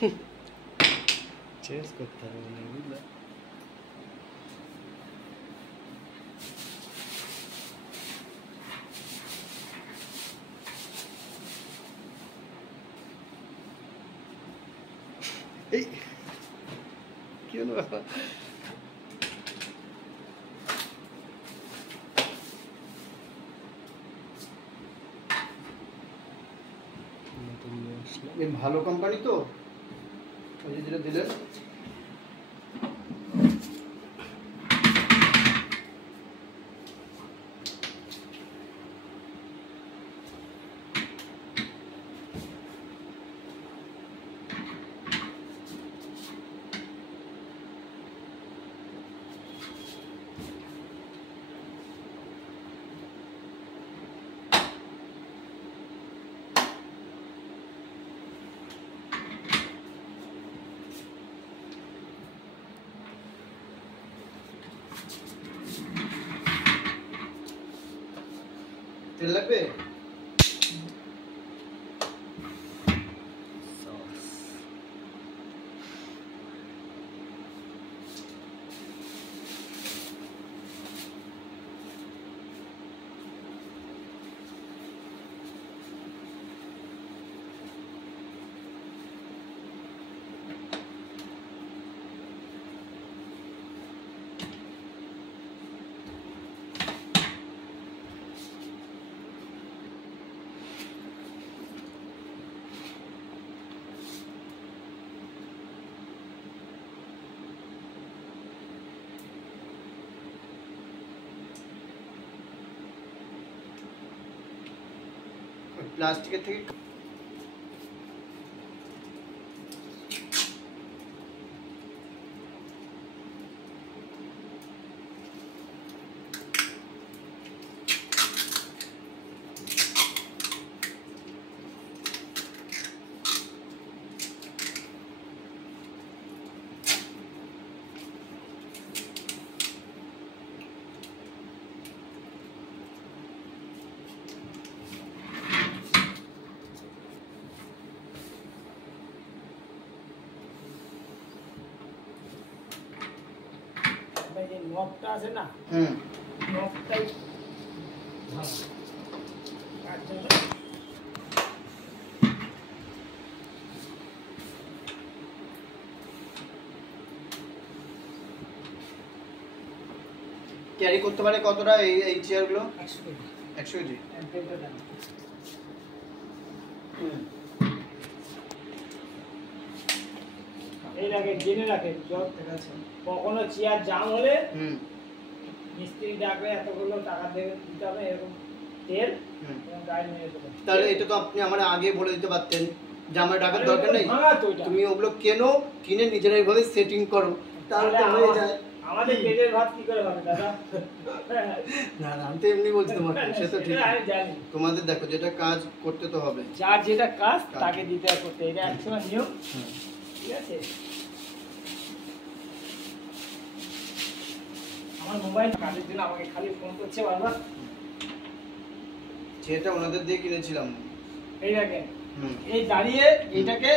Change করতে হবে না, বুঝলে? এই কি হলো ব্যাপার? ভালো কোম্পানি তো, ওই যে যেটা দিলেন। তেল লাগবে? প্লাস্টিকের থেকে নবটা আছে না, নবটাই ক্যারি করতে পারে কতটা এই চেয়ারগুলো? 100 কেজি। 100 কেজি। এই লাগে জেনে রাখে, কখনো চেয়ার জাম হলে মিস্ত্রি ডাকবে, এতগুলো টাকা দেবে দিতে হবে, এরকম তেল এবং গাড়ি নিয়ে যেতে হবে। তাহলে এটা তো আপনি আমার আগে বলে দিতে পারতেন যে আমার টাকার দরকার নেই, তুমি ওগুলো কেনো, কিনে নিজেরাই ভাবে সেটিং করো, তাহলে তো হয়ে যায়। আমাদের পেটের ভাত কি করে হবে দাদা? না না, আমি তো এমনি বলছি তোমাকে, সে তো ঠিক। আমি জানি তোমাদের দেখো যেটা কাজ করতে তো হবে, যার যেটা কাজ তাকে দিতে করতে, এটা একসময় নিয়ম। ঠিক আছে, আমার মোবাইল কাজের জন্য আমাকে খালি ফোন করছে বারবার। যেটা ওনাদের দিয়ে কিনেছিলাম। এই দেখেন, এই দাঁড়িয়ে, এইটাকে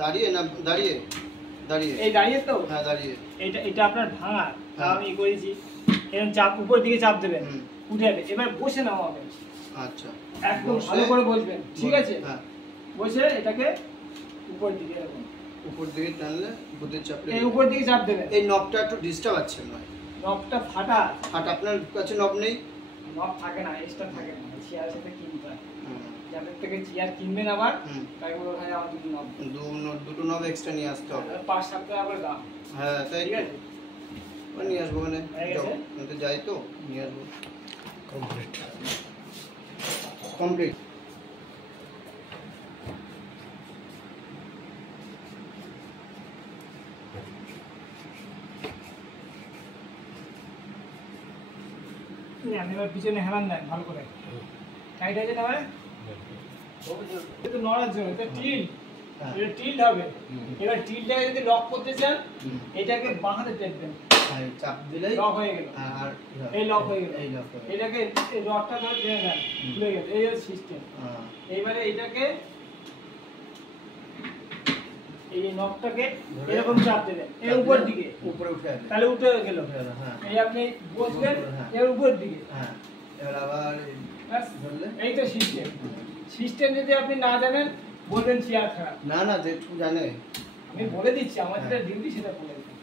দাঁড়িয়ে না দাঁড়িয়ে দাঁড়িয়ে, এই দাঁড়িয়ে তো, হ্যাঁ দাঁড়িয়ে, এটা আপনার ভাঙা, আমি করেছি এরকম চাপ, উপর দিকে চাপ দেবেন, উঠে যাবে। এবার বসে নাও হবে। আচ্ছা, একদম ভালো করে বসবেন, ঠিক আছে? হ্যাঁ, বসে এটাকে উপর দিকে এরকম, উপর দিকে টানলে বুদ্ধের চাপলে এই উপর দিকে চাপ দেবেন। এই নবটা একটু ডিস্টার্ব আছে নয়, নবটা ফাটা। ফাটা? আপনার কাছে নব নেই? নব থাকে না, এক্সট্রা থাকে না, চেয়ার সাথে কিনতে হয়। যাদের থেকে চেয়ার কিনবেন আবার, তাই বলে ভাই আমার দুটো নব এক্সট্রা নিয়ে আসতে হবে। 5-7 টাকা করে দাম। হ্যাঁ তাই ঠিক আছে, নিয়ে আসবো, মানে যাই তো নিয়ে আসবো। Complete complete. আপনি এবার পিছনে হেলান দেন ভালো করে, টাইট আছে না? মানে একটু নড়ার জন্য, এটা টিল্ট, এটা টিল্ট হবে। এবার টিল্টটাকে যদি লক করতে চান, এটাকে বাঁ হাতে টেপবেন, চাপ দিলে লক হয়ে গেল। আর এই লক হয়ে গেল, এই লক হয়ে গেল। এটাকে এই রডটা ধরে টেনে দেন, খুলে গেল। এই হচ্ছে সিস্টেম। এইবারে এটাকে এই যে নখটাকে এরকম চাপ দেবেন এর উপর দিকে, উপরে উঠে আসবে, তাহলে উঠে গেল। হ্যাঁ এই আপনি বসবেন হ্যাঁ। এর উপর দিকে, হ্যাঁ এবার আবার ব্যাস, ধরলে এই তো সিস্টেম। সিস্টেম যদি আপনি না জানেন বলবেন চেয়ার খারাপ। না না যেটুকু জানে আমি বলে দিচ্ছি, আমার যেটা ডিউটি সেটা বলে দিচ্ছি।